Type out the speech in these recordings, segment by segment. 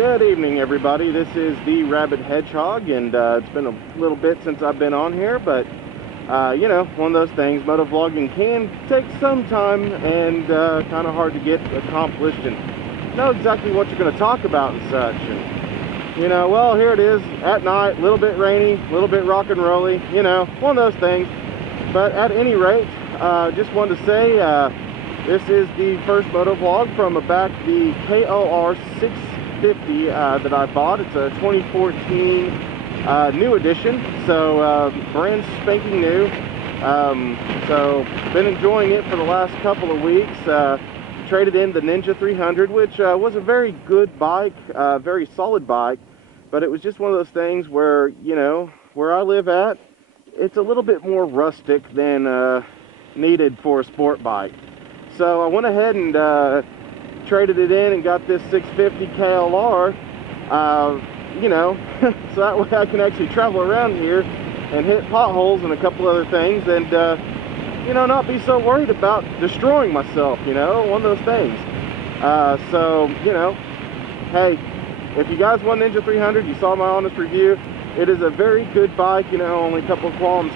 Good evening, everybody. This is the Rabbit Hedgehog, and it's been a little bit since I've been on here, but you know, one of those things. Motovlogging can take some time and kind of hard to get accomplished and know exactly what you're going to talk about and such. And you know, well, here it is at night, a little bit rainy, a little bit rock and rolly. You know, one of those things. But at any rate, just wanted to say this is the first motovlog from back the KOR 650 that I bought. It's a 2014 new edition, so brand spanking new. So been enjoying it for the last couple of weeks. Traded in the Ninja 300, which was a very good bike, very solid bike, but it was just one of those things where, you know, where I live at, it's a little bit more rustic than needed for a sport bike. So I went ahead and traded it in and got this 650 KLR, you know, so that way I can actually travel around here and hit potholes and a couple other things, and you know, not be so worried about destroying myself, you know, one of those things. So, you know, hey, if you guys want Ninja 300, you saw my honest review. It is a very good bike, you know, only a couple of qualms.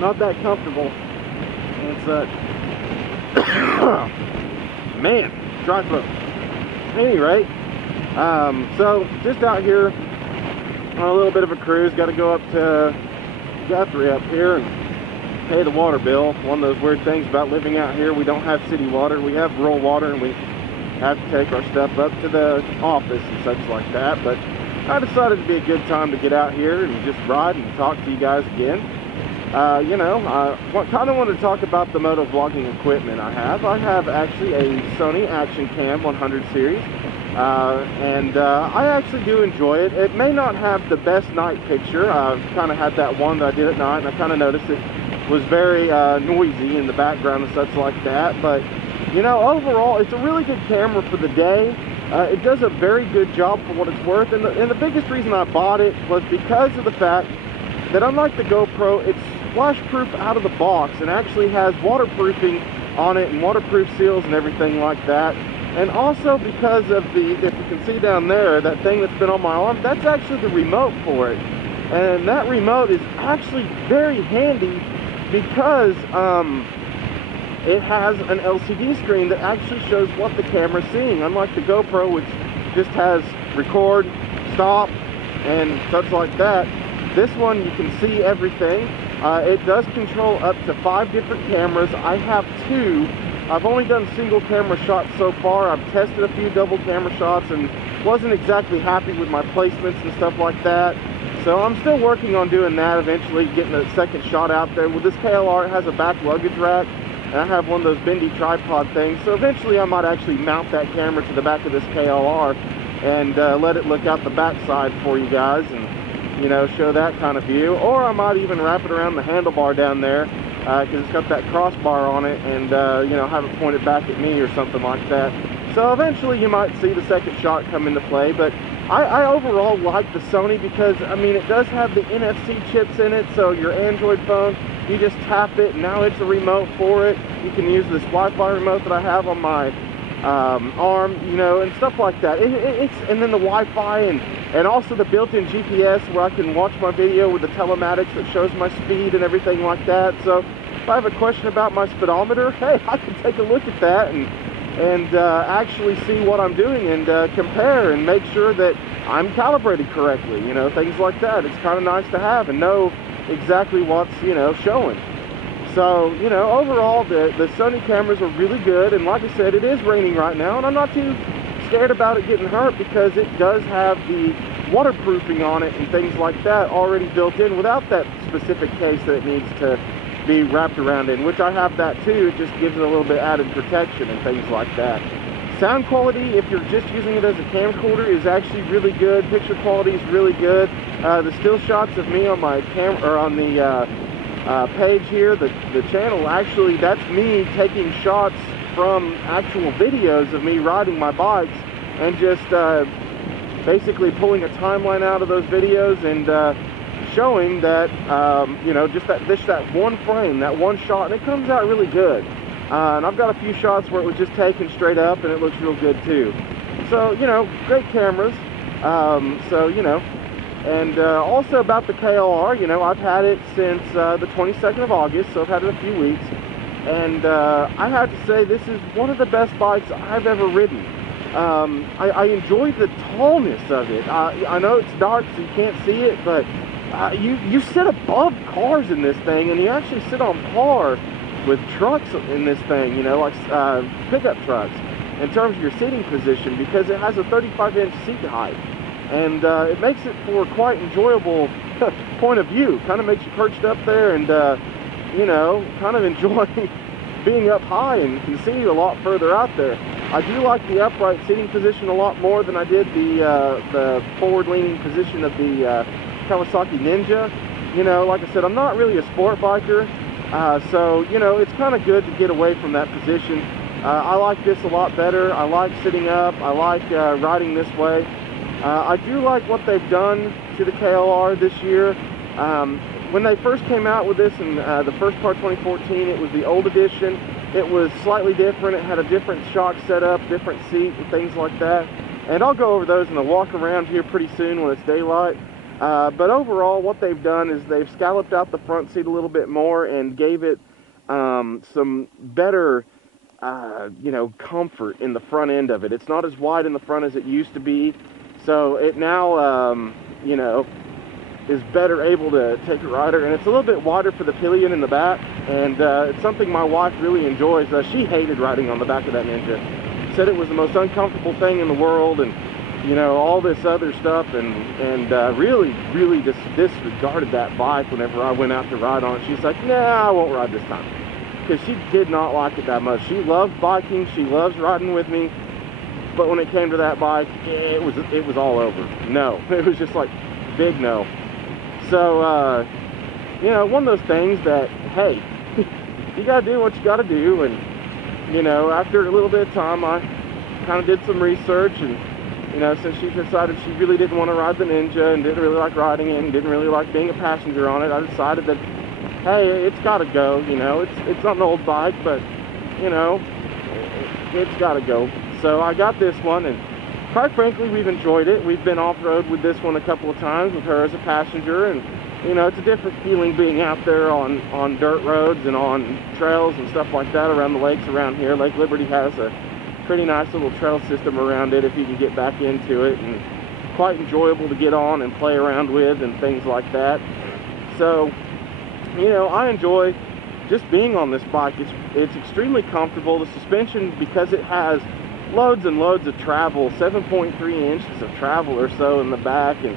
Not that comfortable and such. Man, dry throat. At any rate, so just out here on a little bit of a cruise. Got to go up to Guthrie up here and pay the water bill. One of those weird things about living out here, we don't have city water, we have rural water, and we have to take our stuff up to the office and such like that. But I decided it'd be a good time to get out here and just ride and talk to you guys again. You know, I kind of want to talk about the motovlogging equipment I have. I have actually a Sony Action Cam 100 series, and I actually do enjoy it. It may not have the best night picture. I've kind of had that one that I did at night, and I kind of noticed it was very noisy in the background and such like that. But, you know, overall, it's a really good camera for the day. It does a very good job for what it's worth, and the biggest reason I bought it was because of the fact that, unlike the GoPro, it's splash-proof out of the box and actually has waterproofing on it and waterproof seals and everything like that. And also because of the, if you can see down there, that thing that's been on my arm, that's actually the remote for it. And that remote is actually very handy because it has an LCD screen that actually shows what the camera's seeing, unlike the GoPro, which just has record, stop, and such like that. This one, you can see everything. It does control up to 5 different cameras. I have 2. I've only done single camera shots so far. I've tested a few double camera shots and wasn't exactly happy with my placements and stuff like that. So I'm still working on doing that, eventually getting a second shot out there. With this KLR, it has a back luggage rack, and I have one of those bendy tripod things. So eventually I might actually mount that camera to the back of this KLR and let it look out the back side for you guys and, you know, show that kind of view. Or I might even wrap it around the handlebar down there because it's got that crossbar on it, and you know, have it pointed back at me or something like that. So eventually you might see the second shot come into play. But I overall like the Sony because, I mean, it does have the NFC chips in it, so your Android phone, you just tap it and now it's a remote for it. You can use this Wi-Fi remote that I have on my arm, you know, and stuff like that. And then the Wi-Fi and also the built-in GPS where I can watch my video with the telematics that shows my speed and everything like that. So if I have a question about my speedometer, hey, I can take a look at that and actually see what I'm doing and compare and make sure that I'm calibrated correctly, you know, things like that. It's kind of nice to have and know exactly what's, you know, showing. So, you know, overall, the Sony cameras are really good, and like I said, it is raining right now, and I'm not too scared about it getting hurt because it does have the waterproofing on it and things like that already built in without that specific case that it needs to be wrapped around in, which I have that too. It just gives it a little bit added protection and things like that. Sound quality, if you're just using it as a camcorder, is actually really good. Picture quality is really good. The still shots of me on my camera, or on the page here, the channel, actually, that's me taking shots from actual videos of me riding my bikes and just basically pulling a timeline out of those videos and showing that, you know, just that one frame, that one shot, and it comes out really good. And I've got a few shots where it was just taken straight up and it looks real good too. So, you know, great cameras. So, you know, and also about the KLR, you know, I've had it since the 22nd of August, so I've had it a few weeks. And I have to say, this is one of the best bikes I've ever ridden. I enjoy the tallness of it. I know it's dark, so you can't see it, but you sit above cars in this thing, and you actually sit on par with trucks in this thing, you know, like pickup trucks, in terms of your seating position, because it has a 35-inch seat height. And it makes it for quite enjoyable point of view. Kind of makes you perched up there and, you know, kind of enjoy being up high and can see a lot further out there. I do like the upright sitting position a lot more than I did the forward-leaning position of the Kawasaki Ninja. You know, like I said, I'm not really a sport biker, so, you know, it's kind of good to get away from that position. I like this a lot better. I like sitting up. I like riding this way. I do like what they've done to the KLR this year. When they first came out with this in the first part of 2014, it was the old edition. It was slightly different. It had a different shock setup, different seat, and things like that. And I'll go over those in the walk around here pretty soon when it's daylight. But overall, what they've done is they've scalloped out the front seat a little bit more and gave it some better, you know, comfort in the front end of it. It's not as wide in the front as it used to be. So it now, you know, is better able to take a rider, and it's a little bit wider for the pillion in the back, and it's something my wife really enjoys. She hated riding on the back of that Ninja. Said it was the most uncomfortable thing in the world, and, you know, all this other stuff, and really disregarded that bike whenever I went out to ride on it. She's like, nah, I won't ride this time, because she did not like it that much. She loves biking, she loves riding with me, but when it came to that bike, it was all over. No, it was just like big no. So, you know, one of those things that, hey, you gotta do what you gotta do. And, you know, after a little bit of time, I kind of did some research, and, you know, since she decided she really didn't want to ride the Ninja and didn't really like riding it and didn't really like being a passenger on it, I decided that, hey, it's gotta go. You know, it's not an old bike, but, you know, it's gotta go. So I got this one, and quite frankly, we've enjoyed it. We've been off-road with this one a couple of times with her as a passenger, and, you know, it's a different feeling being out there on dirt roads and on trails and stuff like that around the lakes around here. Lake Liberty has a pretty nice little trail system around it if you can get back into it, and quite enjoyable to get on and play around with and things like that. So, you know, I enjoy just being on this bike. It's extremely comfortable. The suspension, because it has loads and loads of travel, 7.3 inches of travel or so in the back, and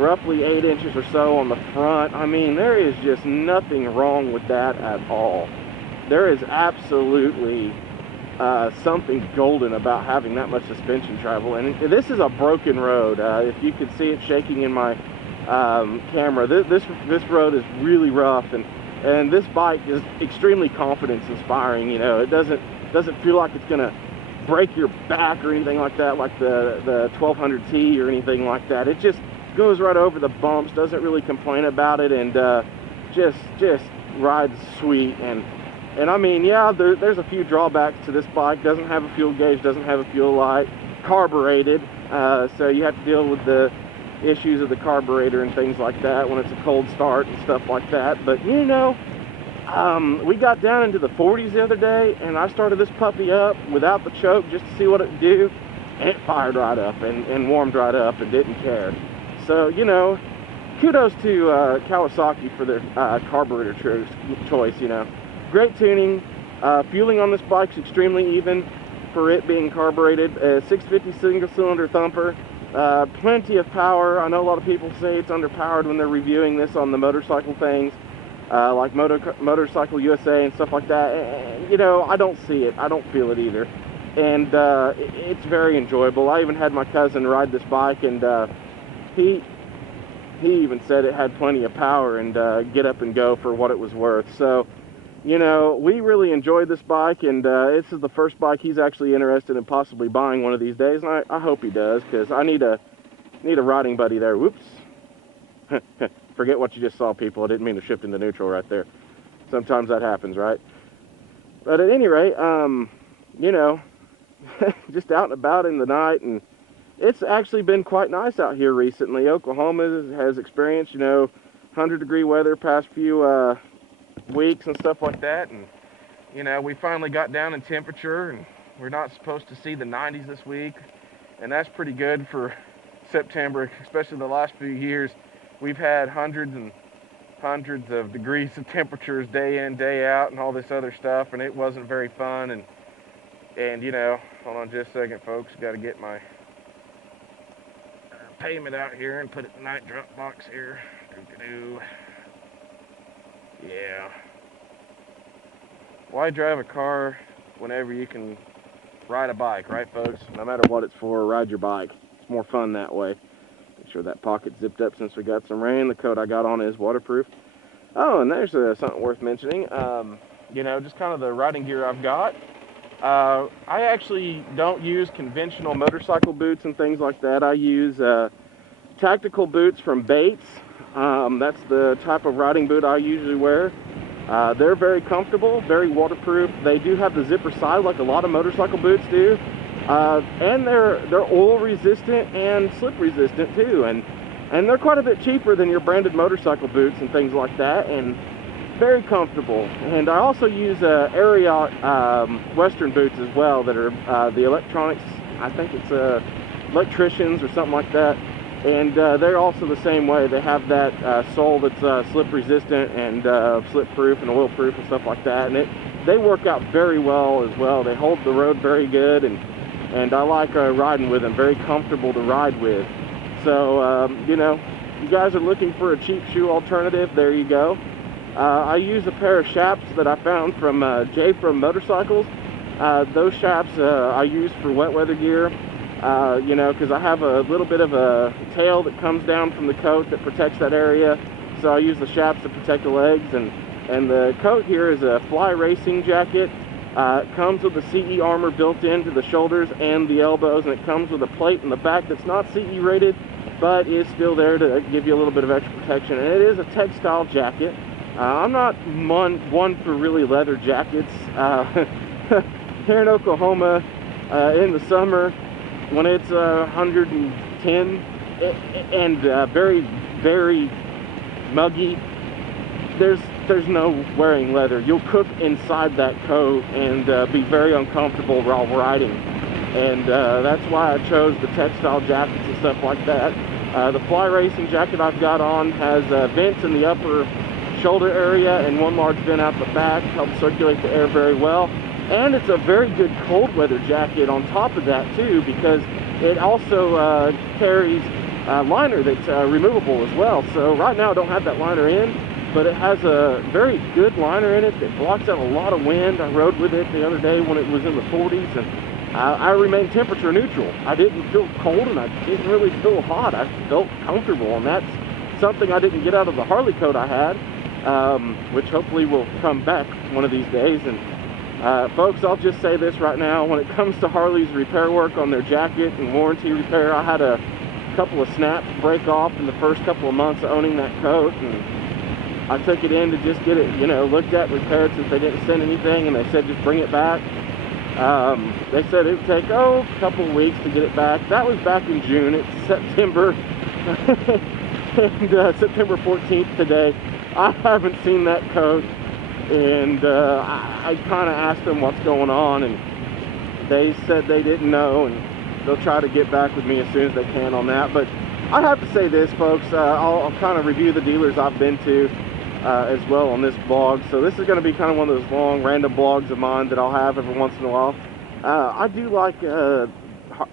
roughly 8 inches or so on the front. I mean, there is just nothing wrong with that at all. There is absolutely something golden about having that much suspension travel. And this is a broken road. If you could see it shaking in my camera, this road is really rough, and this bike is extremely confidence inspiring. You know, it doesn't feel like it's gonna break your back or anything like that, like the 1200T or anything like that. It just goes right over the bumps, doesn't really complain about it, and just rides sweet. And I mean, yeah, there's a few drawbacks to this bike. Doesn't have a fuel gauge, doesn't have a fuel light, carbureted, so you have to deal with the issues of the carburetor and things like that when it's a cold start and stuff like that. But, you know, we got down into the 40s the other day, and I started this puppy up without the choke just to see what it would do, and it fired right up and warmed right up and didn't care. So, you know, kudos to Kawasaki for their carburetor choice. You know, great tuning. Fueling on this bike's extremely even for it being carbureted. 650 single cylinder thumper. Plenty of power. I know a lot of people say it's underpowered when they're reviewing this on the motorcycle things, like Motorcycle USA and stuff like that. And, you know, I don't see it. I don't feel it either. And it's very enjoyable. I even had my cousin ride this bike, and he even said it had plenty of power and get up and go for what it was worth. So, you know, we really enjoyed this bike, and this is the first bike he's actually interested in possibly buying one of these days, and I hope he does, because I need a riding buddy there. Whoops. Forget what you just saw, people. I didn't mean to shift into neutral right there. Sometimes that happens, right? But at any rate, you know, just out and about in the night and it's actually been quite nice out here recently. Oklahoma has experienced, 100-degree weather past few weeks and stuff like that, and we finally got down in temperature, and we're not supposed to see the 90s this week, and that's pretty good for September, especially the last few years. We've had hundreds and hundreds of degrees of temperatures day in, day out, and all this other stuff, and it wasn't very fun. And hold on just a second, folks. Got to get my payment out here and put it in the night drop box here. Yeah. Why drive a car whenever you can ride a bike, right, folks? No matter what it's for, ride your bike. It's more fun that way. Make sure that pocket's zipped up since we got some rain. The coat I got on is waterproof. Oh, and there's something worth mentioning. Just kind of the riding gear I've got. I actually don't use conventional motorcycle boots and things like that. I use tactical boots from Bates. That's the type of riding boot I usually wear. They're very comfortable, very waterproof. They do have the zipper side like a lot of motorcycle boots do. And they're oil resistant and slip resistant too. And they're quite a bit cheaper than your branded motorcycle boots and things like that. And very comfortable. And I also use Ariat Western boots as well that are the electronics. I think it's electricians or something like that. And they're also the same way. They have that sole that's slip resistant and slip proof and oil proof and stuff like that. And they work out very well as well. They hold the road very good, and I like riding with them. Very comfortable to ride with. So you guys are looking for a cheap shoe alternative, there you go. I use a pair of chaps that I found from Jay from Motorcycles. Those chaps I use for wet weather gear. Because I have a little bit of a tail that comes down from the coat that protects that area, so I use the chaps to protect the legs. And the coat here is a Fly Racing jacket. It comes with the CE armor built into the shoulders and the elbows, and it comes with a plate in the back that's not CE rated, but is still there to give you a little bit of extra protection. And it is a textile jacket. I'm not one for really leather jackets. Here in Oklahoma, in the summer, when it's 110 and very, very muggy, there's no wearing leather. You'll cook inside that coat and be very uncomfortable while riding. And that's why I chose the textile jackets and stuff like that. The Fly Racing jacket I've got on has vents in the upper shoulder area and one large vent out the back. Helps circulate the air very well. And it's a very good cold weather jacket on top of that too, because it also carries a liner that's removable as well. So right now I don't have that liner in, but it has a very good liner in it that blocks out a lot of wind. I rode with it the other day when it was in the 40s, and I remained temperature neutral. I didn't feel cold and I didn't really feel hot. I felt comfortable, and that's something I didn't get out of the Harley coat I had, which hopefully will come back one of these days. And folks, I'll just say this right now. When it comes to Harley's repair work on their jacket and warranty repair, I had a couple of snaps break off in the first couple of months of owning that coat, and I took it in to just get it, looked at, repaired, since they didn't send anything, and they said just bring it back. They said it would take, a couple of weeks to get it back. That was back in June. It's September, and September 14th today. I haven't seen that coat. And I kind of asked them what's going on, and they said they didn't know, and they'll try to get back with me as soon as they can on that. But I have to say this, folks, I'll kind of review the dealers I've been to as well on this vlog. So this is going to be kind of one of those long random vlogs of mine that I'll have every once in a while. I do like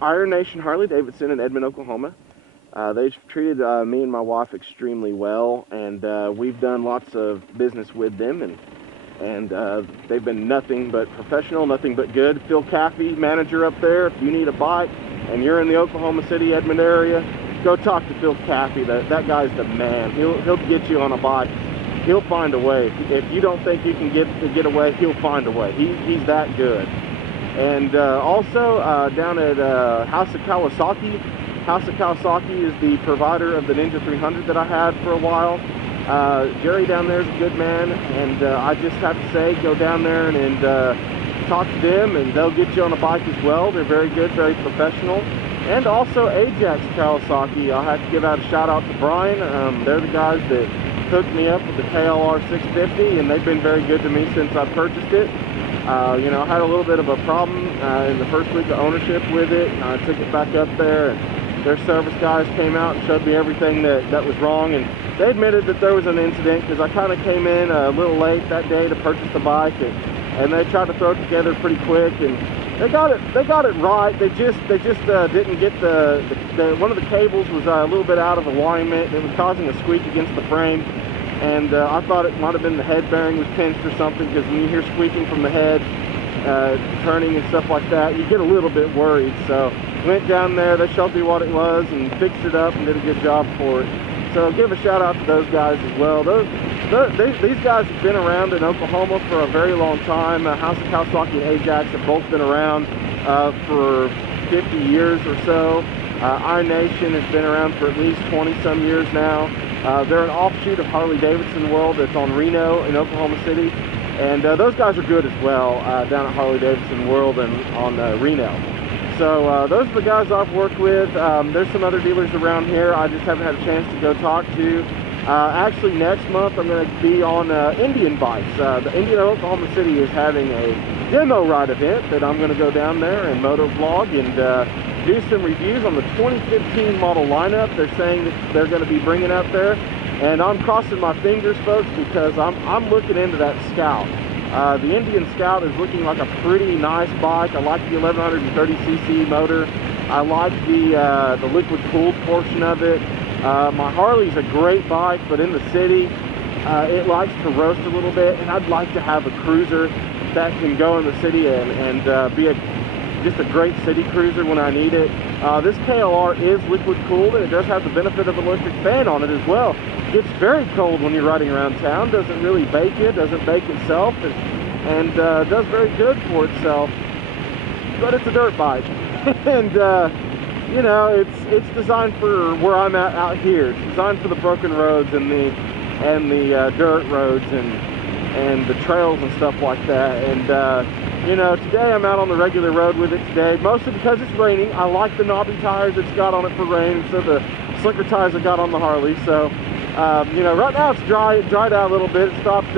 Iron Nation Harley Davidson in Edmond, Oklahoma. They've treated me and my wife extremely well, and we've done lots of business with them, and they've been nothing but professional, nothing but good. Phil Caffey, manager up there. If you need a bike and you're in the Oklahoma City, Edmond area, go talk to Phil Caffey. That guy's the man. He'll get you on a bike. He'll find a way. If you don't think you can get away, he'll find a way. He's that good. And also down at House of Kawasaki. House of Kawasaki is the provider of the Ninja 300 that I had for a while. Jerry down there is a good man, and I just have to say, go down there and talk to them, and they'll get you on a bike as well. They're very good, very professional, and also Ajax Kawasaki. I'll have to give out a shout out to Brian. They're the guys that hooked me up with the KLR 650, and they've been very good to me since I purchased it. You know, I had a little bit of a problem in the first week of ownership with it, and I took it back up there, and their service guys came out and showed me everything that was wrong, and they admitted that there was an incident because I kind of came in a little late that day to purchase the bike, and they tried to throw it together pretty quick, and they got it right. They just didn't get the one of the cables was a little bit out of alignment. It was causing a squeak against the frame. And I thought it might have been the head bearing was pinched or something, because when you hear squeaking from the head, turning and stuff like that, you get a little bit worried. So went down there, they showed me what it was and fixed it up and did a good job for it. So give a shout out to those guys as well. These guys have been around in Oklahoma for a very long time. House of Kawasaki and Ajax have both been around for 50 years or so. Iron Nation has been around for at least 20 some years now. They're an offshoot of Harley-Davidson World that's on Reno in Oklahoma City, and those guys are good as well down at Harley-Davidson World and on Reno. So those are the guys I've worked with. There's some other dealers around here I just haven't had a chance to go talk to. Actually, next month I'm going to be on Indian bikes. The Indian Oklahoma City is having a demo ride event that I'm going to go down there and moto vlog and do some reviews on the 2015 model lineup. They're saying that they're going to be bringing up there, and I'm crossing my fingers, folks, because I'm looking into that Scout. The Indian Scout is looking like a pretty nice bike. I like the 1130cc motor. I like the liquid cooled portion of it. My Harley's a great bike, but in the city it likes to roast a little bit, and I'd like to have a cruiser that can go in the city and be just a great city cruiser when I need it. This KLR is liquid cooled, and it does have the benefit of an electric fan on it as well. It gets very cold when you're riding around town. Doesn't really bake it, doesn't bake itself, and does very good for itself. But it's a dirt bike, and you know, it's designed for where I'm at out here. It's designed for the broken roads and the dirt roads and the trails and stuff like that. And you know, today I'm out on the regular road with it today, mostly because it's raining. I like the knobby tires it's got on it for rain, so the slicker tires I got on the Harley. So you know, right now it's dried out a little bit. It stopped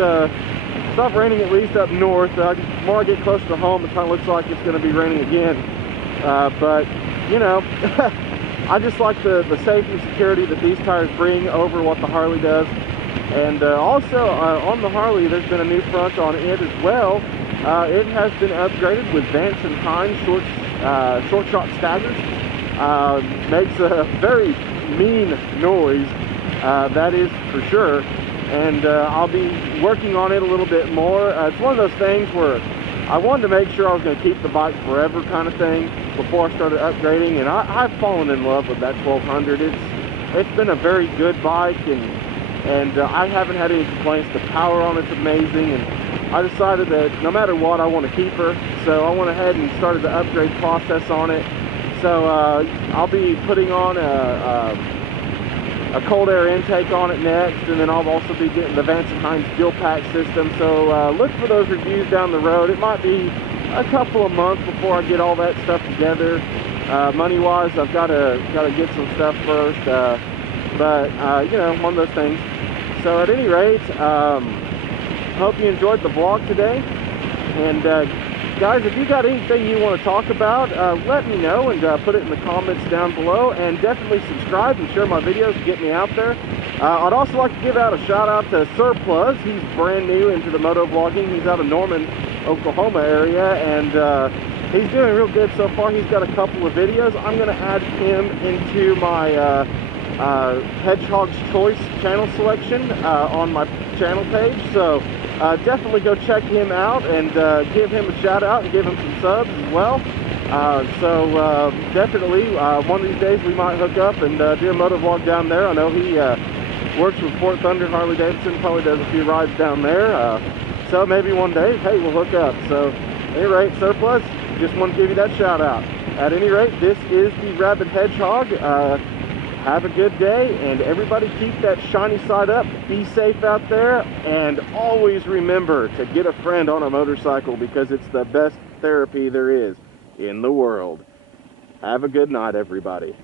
raining at least up north. The more I get closer to home, it kind of looks like it's going to be raining again. But you know, I just like the safety and security that these tires bring over what the Harley does. And also on the Harley, there's been a new front on it as well. It has been upgraded with Vance & Hines short shot staggers. Makes a very mean noise, that is for sure. And I'll be working on it a little bit more. It's one of those things where I wanted to make sure I was going to keep the bike forever kind of thing before I started upgrading, and I've fallen in love with that 1200. It's been a very good bike, and I haven't had any complaints. The power on it's amazing, and I decided that no matter what, I want to keep her. So I went ahead and started the upgrade process on it. So I'll be putting on a cold air intake on it next, and then I'll also be getting the Vance & Hines fuel pack system. So look for those reviews down the road. It might be a couple of months before I get all that stuff together. Money-wise, I've got to get some stuff first, but you know, one of those things. So at any rate, hope you enjoyed the vlog today, and guys, if you got anything you want to talk about, let me know and put it in the comments down below, and definitely subscribe and share my videos to get me out there. I'd also like to give out a shout out to Surplus. He's brand new into the moto vlogging. He's out of Norman, Oklahoma area, and he's doing real good so far. He's got a couple of videos. I'm going to add him into my Hedgehog's Choice channel selection on my channel page. So definitely go check him out and give him a shout out and give him some subs as well. So definitely one of these days we might hook up and do a moto vlog down there. I know he works with Fort Thunder Harley-Davidson, probably does a few rides down there. So maybe one day, hey, we'll hook up. So at any rate, Surplus, just want to give you that shout out. At any rate, this is the Rabid Hedgehog. Have a good day, and everybody keep that shiny side up. Be safe out there, and always remember to get a friend on a motorcycle, because it's the best therapy there is in the world. Have a good night, everybody.